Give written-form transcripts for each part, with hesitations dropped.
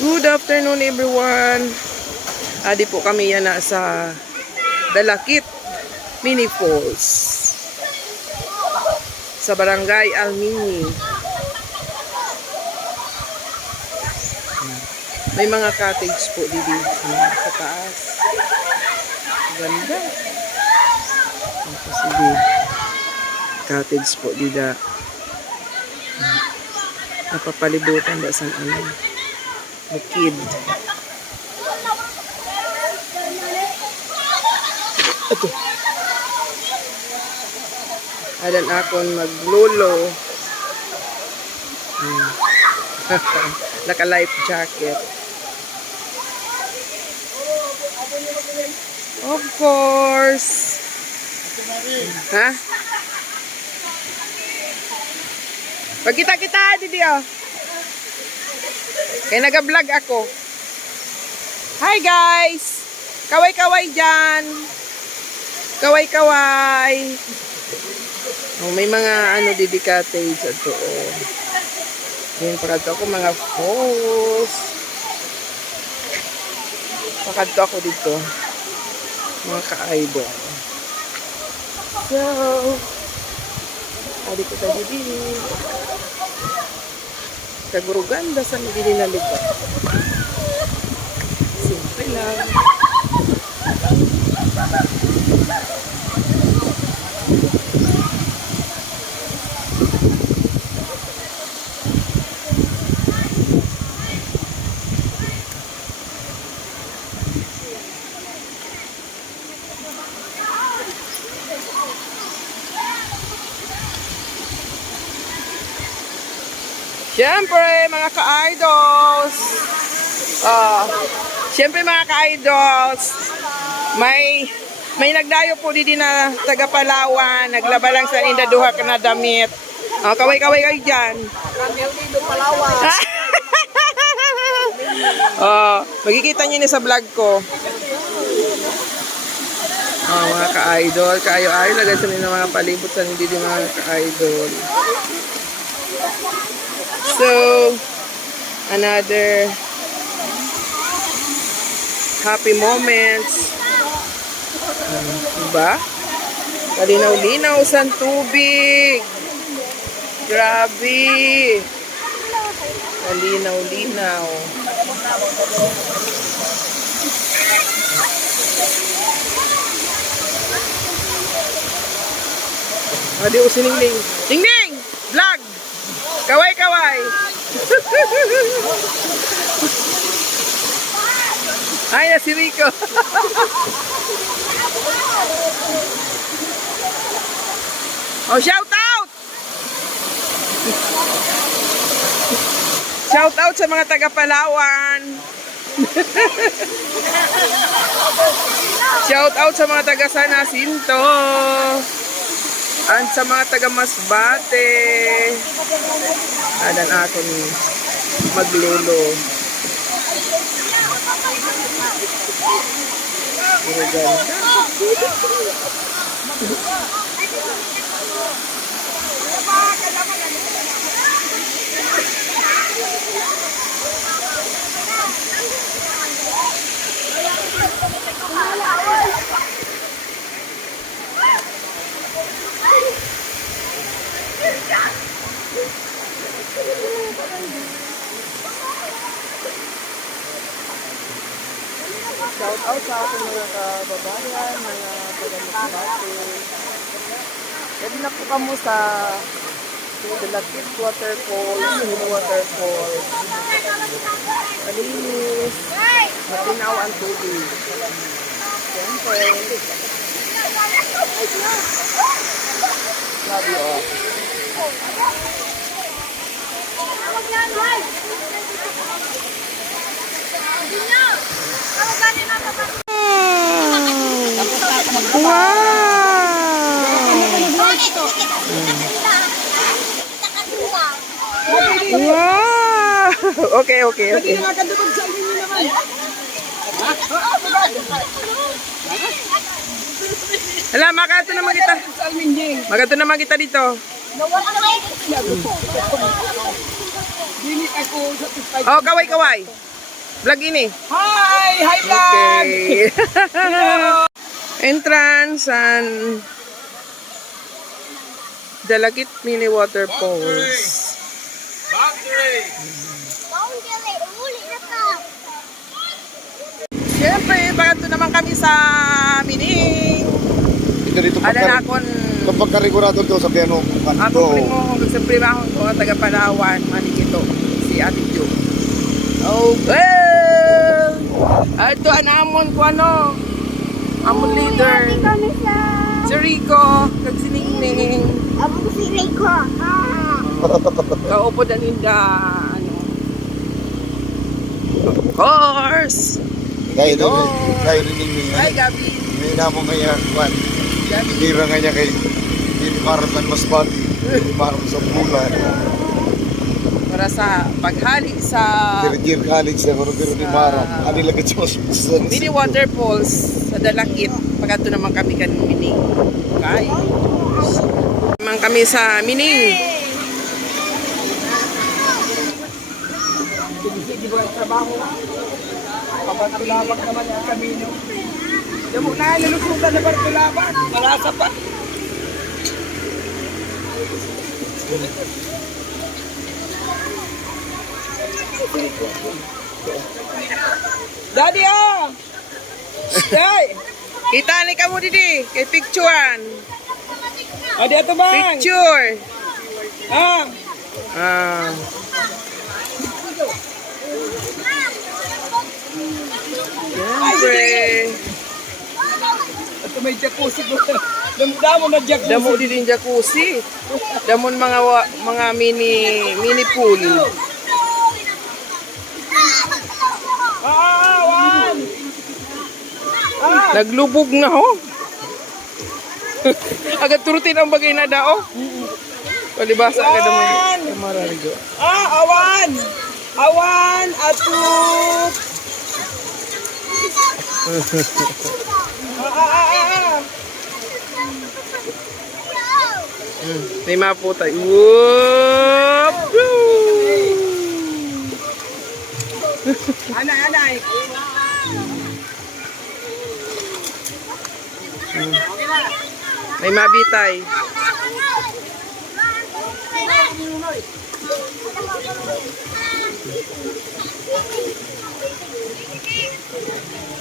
Good afternoon everyone. Adi po kami yan na sa Dalakit Mini Falls sa Barangay Almini. May mga cottage po dito sa taas. Ganda. Sige. Cottage po dito. Napapalibutan da sa bukid. Ito. Adan akon maglolo. Naka life jacket. Of course. Ha? Pagkita-kita dito. Kaya nag-vlog ako. Hi guys! Kaway-kaway dyan. Kaway-kaway. Oh, may mga didi cottage ato. Yan pagkadto ako mga falls. Pagkadto ako dito. Mga ka-idol. So, adi ko tayo dito. Kaguro ganda sa nagili na lugar. Simple lang. Siyempre, mga ka-idols. Siyempre, mga ka-idols. May nagdayo po dito na taga Palawan. Naglaba lang sa indaduha ka na damit. Kaway-kaway kayo dyan. Magkikita nyo na sa vlog ko. Mga ka-idol. Kayo-ayo lagay sa nila mga palibot sa dito mga ka-idol. So, another happy moments. Diba? Kalinaw-linaw sa tubig. Grabe. Kalinaw-linaw. Adi o si Ningning. Ningning! Vlog! Kaway-kaway! Ay, na si Rico. Oh, shout out! Shout out sa mga taga Palawan. Shout out sa mga taga San Jacinto. And sa mga taga Masbate. Adan aton maglolo. Pero ganda. Shout out sa ating mga kababayan, mga taga-Masbate. Pwede na po kamo sa Dalakit Waterfall, Hino Waterfall. Malinis, matinaw ang tubig. Siyempre. Love you all. Wow! Wow! Okay. Hala, makato naman kita. Makato naman kita dito. Oh, kaway-kaway. Vlog ini. Hi! Hi vlog! Okay. Entrance and Dalagit Mini Waterfalls. Siyempre, bagat naman kami sa Mining. Dito Ada na akong kapag karigurado to sa piano ako primo, siyempre ba akong taga Palawan, manikito, si Ate Jo. Okay! Ito ang amon ko ano, amon leader. Kami sa... Si Rico, kag si Ningning. Abo si Rico. Kaupo na ninda, ano. Of course! Kaya Oh. rin yung Hi, Gabi. may namo kaya kwan. Tira nga niya kay hindi maraman mas bati. Hindi maraman sa bulan. Para sa paghali sa Dirigir college na kung pero ni Mara. Ano lagay siya mas Mini Waterfalls sa Dalakit. Pagkato naman kami kan Mining. Okay. Naman kami sa Mining. Di ba ang trabaho? Kabartulabak naman yung kamino. Damo na, nalusutan na bartulabak. Malasa pa. Daddy, oh! Day! Kita ni kamu didi, kay picturean. Adi ato bang? Picture. Ah! Ah. Siyempre. Ito may jacuzzi ko. Damo na jacuzzi. Damo din jacuzzi. Damon mga mini pool. Wan! Naglubog na ho. Agad turutin ang bagay na dao. Palibasa agad naman. Kamararigo. Awan! Awan! Atut! May maputay. Whoop! Anay, anay! May mabitay.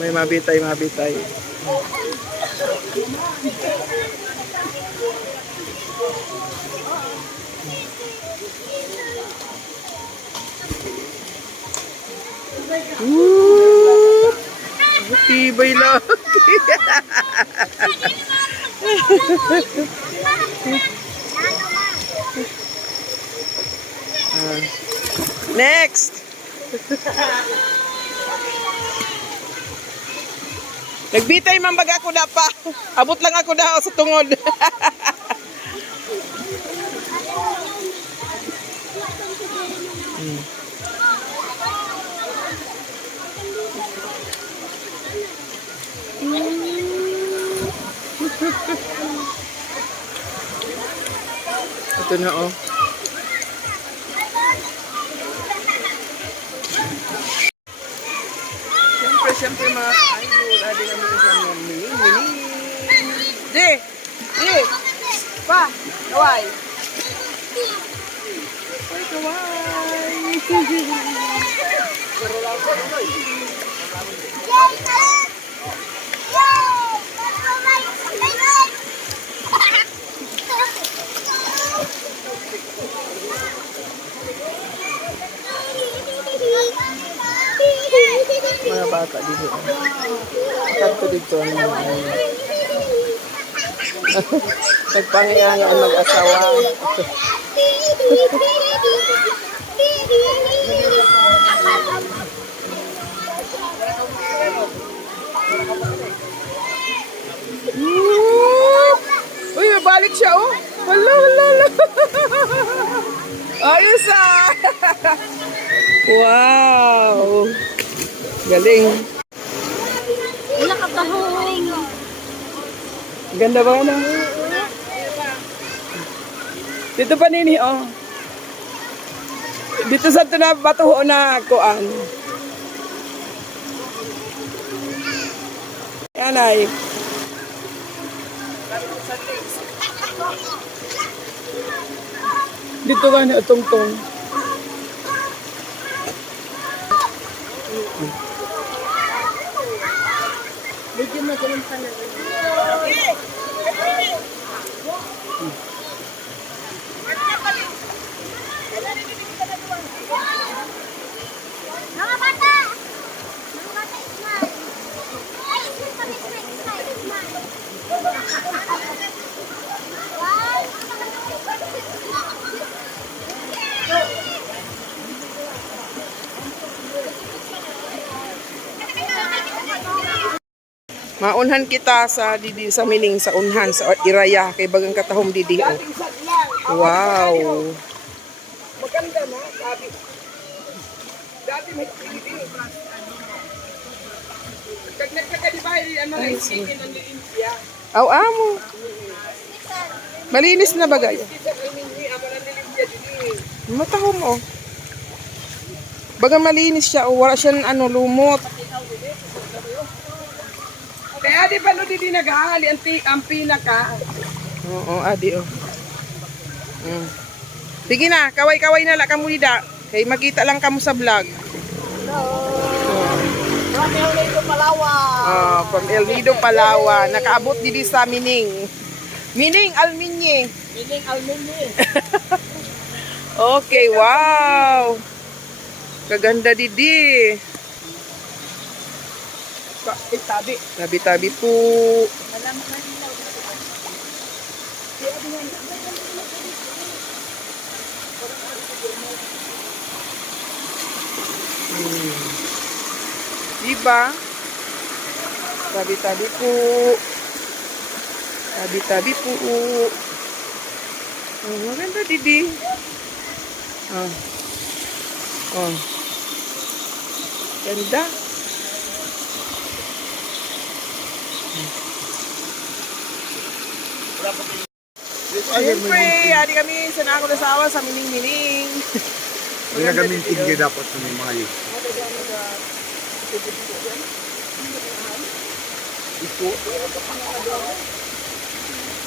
May mabitay. Woo! Tibay lang. Next! Nagbitay man baga ako na pa. Abot lang ako na sa tungod. Ito na oh. Siyempre mga idol, adi kami sa Mining. Di! Pa! Kaway! Ay, kaway! Mga bata dito. Kanto dito ang nagpangayaan ang mag-asawa. Uy, mabalik siya oh. Wala. Ayos ah. Wow. Galing. Wala ka tahong. Ganda ba na? Dito pa nini, oh. Dito sa ito na batuho na kuan. Yanay. Dito ka na tong-tong. Medyo magaling pa na rin. Mga bata! Mga bata, smile! Ay, smile kami, smile, smile! Maunhan kita sa didi sa mining sa unhan sa Iraya kay bagang katahom didi. Oh. Wow. Maganda na, sabi. Dati may hindi. Kag nagkakadibay, ano na isipin ang India. Aw amo. Malinis na bagay. Isa ang hindi, amo na India din. Matahom oh. Bagang malinis siya, oh. Wala siyang ano lumot. Kaya di ba no di naghahali ang pinaka? Oo, adi oh. Sige na, kaway-kaway na lang kamo dida. Kay makita lang kamo sa vlog. From El Nido, Palawan. From El Nido, Palawan. Nakaabot didi sa Mining. Mining Alminye. Mining Almini. Okay, wow. Kaganda didi. Tabi. Tabi-tabi po. Diba? Tabi-tabi po. Tabi-tabi po. Oh, maganda didi. Oh. Oh. Ganda. Siyempre, hari kami sa Nakakulasawa sa Mining-Mining. Hindi na gamitin kayo dapat sa may mga yun. Ito.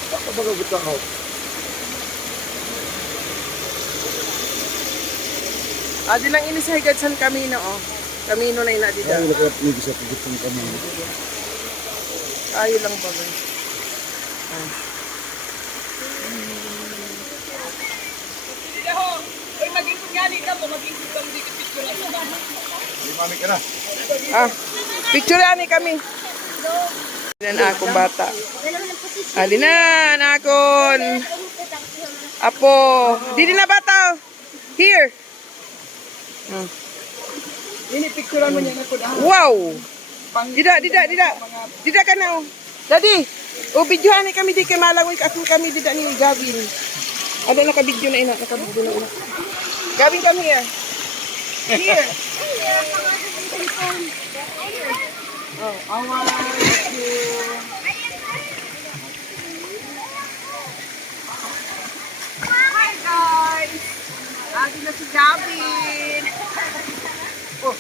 Baka magagot ako. Di lang ini sa higad san Camino, oh. Camino na ina dito. Ay, wala kaya pinigis sa pagkitong kami. Ayo lang ba ba? Uy, mag-ikot nga ni ka mo, mag-ikot kang di picture. Limamik ka na. Picture ani kami. Dinan akong bata. Alinan akon. Apo. Didi na bata. Here. Ini picturean mo niya na ko na. Wow. Dida. Dida ka na. Oh. Daddy. O videohan ni kami di kay malangoy ako kami dida ni Gavin. Ano naka-video na ina, naka-video na ina. Gavin come here. Here. Oh, I want you. Hi guys. Agi na si Gavin. Oh.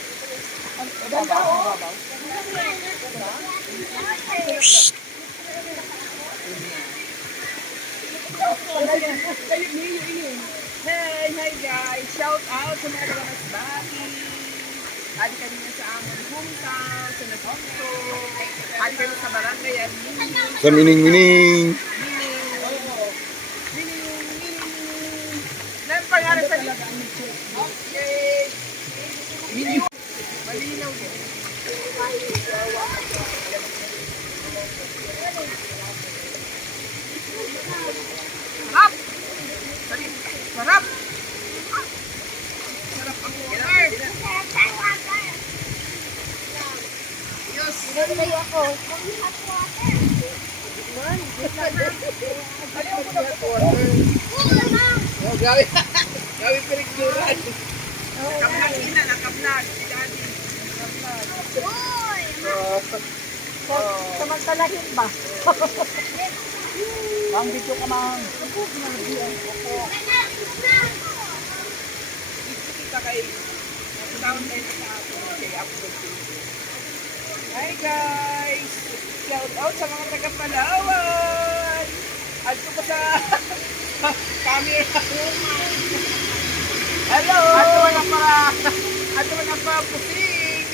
Hey, hi guys. Shout out sa mga taga-Masbati. Adi kami na sa among hometown, sa Nagonto. Adi kami sa barangay Almini. Sa mining-mining. Nan pangalan sa okay. Malinaw din. Sarap! Sarap! Sarap ang water! Yes! Naglayo ako. Ayaw ko na po water. Oh, grabe. Grabe pinikturan. Nakablag ina, nakablag. Si Daddy. Samantalahin ba? Ang video ka mang. Kita kay down tayo sa atin. Okay, upload. Hi guys! Shout out sa mga taga Palawan. At ko pa sa camera woman. Hello. At mga pusing.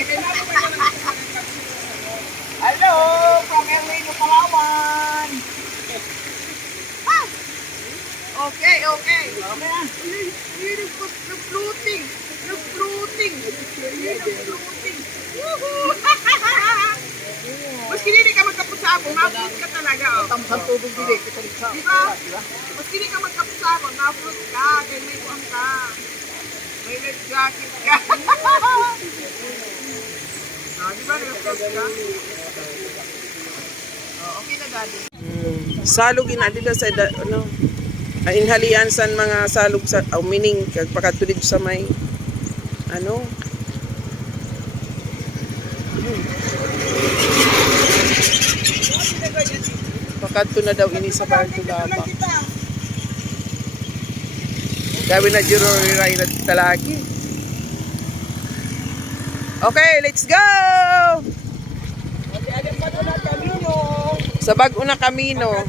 Hello, from Erwin Palawan. Okay. Okay na. Nag-floating. Woohoo! Maski hindi ka magkapusabong, na-float ka talaga. Tamsang tubig dili. Di ba? Maski hindi ka magkapusabong, na-float ka. Kaya may buwang ka. May nag-jacket ka. Di ba? Nag-float ka? Okay na, Daddy. Salog ina dito sa ano. Inhalian san mga salog sa mining pagkatulid sa may ano. Pagkato na daw ini sa barko gaba. Gawin na juro ray na talagi. Okay, let's go! Sa bag-o na kamino.